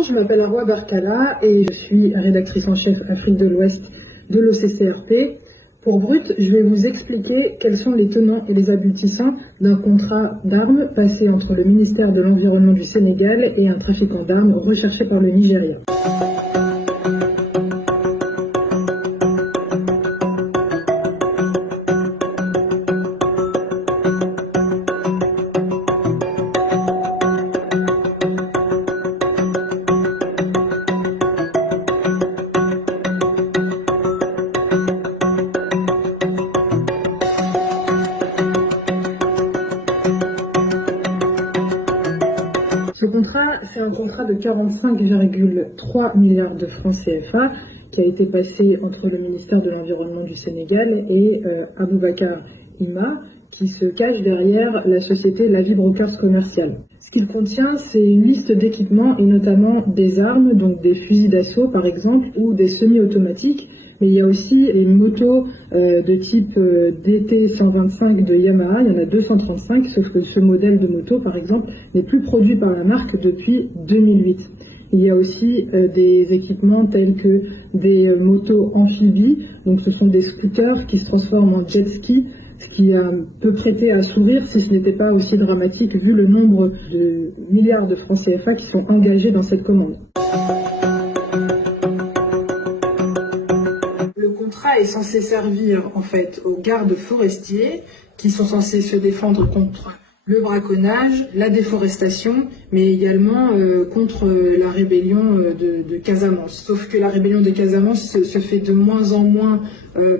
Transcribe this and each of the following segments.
Bonjour, je m'appelle Arwa Barkala et je suis rédactrice en chef Afrique de l'Ouest de l'OCCRP. Pour Brut, je vais vous expliquer quels sont les tenants et les aboutissants d'un contrat d'armes passé entre le ministère de l'Environnement du Sénégal et un trafiquant d'armes recherché par le Nigeria. Ce contrat, c'est un contrat de 45,3 milliards de francs CFA qui a été passé entre le ministère de l'Environnement du Sénégal et Aboubacar Ima, qui se cache derrière la société Lavi Brokers Commercial. Ce qu'il contient, c'est une liste d'équipements et notamment des armes, donc des fusils d'assaut par exemple, ou des semi-automatiques, mais il y a aussi les motos de type DT125 de Yamaha, il y en a 235, sauf que ce modèle de moto par exemple n'est plus produit par la marque depuis 2008. Il y a aussi des équipements tels que des motos amphibies, donc ce sont des scooters qui se transforment en jet ski, ce qui peut prêter à sourire si ce n'était pas aussi dramatique vu le nombre de milliards de francs CFA qui sont engagés dans cette commande. Le contrat est censé servir en fait aux gardes forestiers qui sont censés se défendre contre le braconnage, la déforestation, mais également contre la rébellion de Casamance. Sauf que la rébellion de Casamance se fait de moins en moins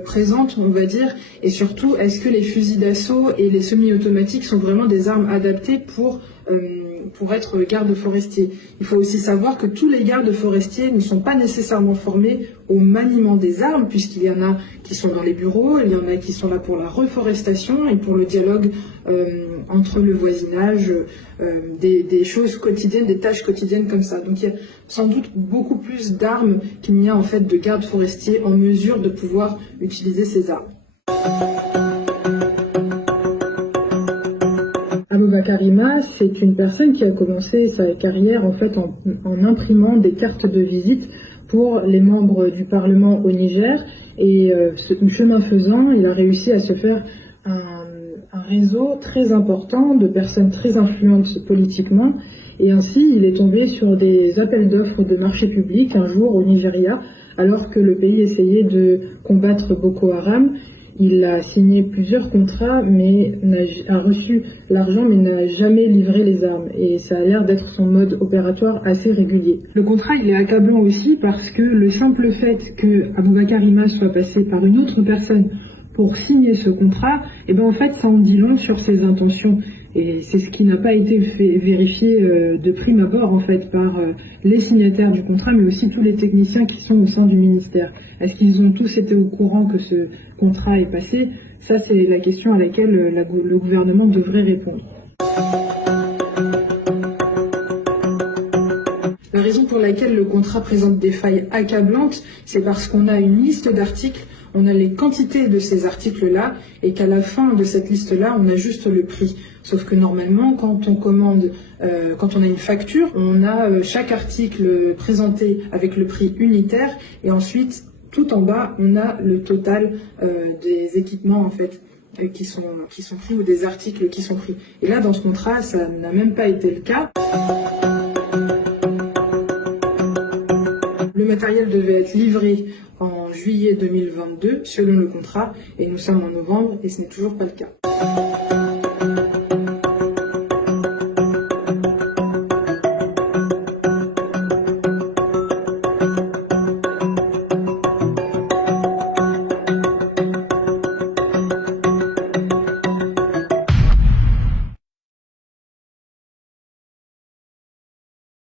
présente, on va dire, et surtout, est-ce que les fusils d'assaut et les semi-automatiques sont vraiment des armes adaptées pour être gardes forestiers? Il faut aussi savoir que tous les gardes forestiers ne sont pas nécessairement formés au maniement des armes, puisqu'il y en a qui sont dans les bureaux, il y en a qui sont là pour la reforestation et pour le dialogue entre le voisinage, des choses quotidiennes, des tâches quotidiennes comme ça. Donc il y a sans doute beaucoup plus d'armes qu'il n'y a en fait de gardes forestiers en mesure de pouvoir utiliser ces armes. Aboubacar Ima, c'est une personne qui a commencé sa carrière en fait en imprimant des cartes de visite pour les membres du Parlement au Niger et chemin faisant, il a réussi à se faire un réseau très important de personnes très influentes politiquement et ainsi il est tombé sur des appels d'offres de marché public un jour au Nigeria alors que le pays essayait de combattre Boko Haram. Il a signé plusieurs contrats, mais a reçu l'argent, mais n'a jamais livré les armes. Et ça a l'air d'être son mode opératoire assez régulier. Le contrat, il est accablant aussi parce que le simple fait que Aboubacar Ima soit passé par une autre personne pour signer ce contrat, eh ben en fait, ça en dit long sur ses intentions. Et c'est ce qui n'a pas été vérifié de prime abord en fait par les signataires du contrat, mais aussi tous les techniciens qui sont au sein du ministère. Est-ce qu'ils ont tous été au courant que ce contrat est passé? Ça, c'est la question à laquelle le gouvernement devrait répondre. La raison pour laquelle le contrat présente des failles accablantes, c'est parce qu'on a une liste d'articles, on a les quantités de ces articles-là, et qu'à la fin de cette liste-là, on a juste le prix. Sauf que normalement, quand on commande, quand on a une facture, on a chaque article présenté avec le prix unitaire, et ensuite, tout en bas, on a le total des équipements en fait qui sont pris ou des articles qui sont pris. Et là, dans ce contrat, ça n'a même pas été le cas. Le matériel devait être livré en juillet 2022 selon le contrat et nous sommes en novembre et ce n'est toujours pas le cas.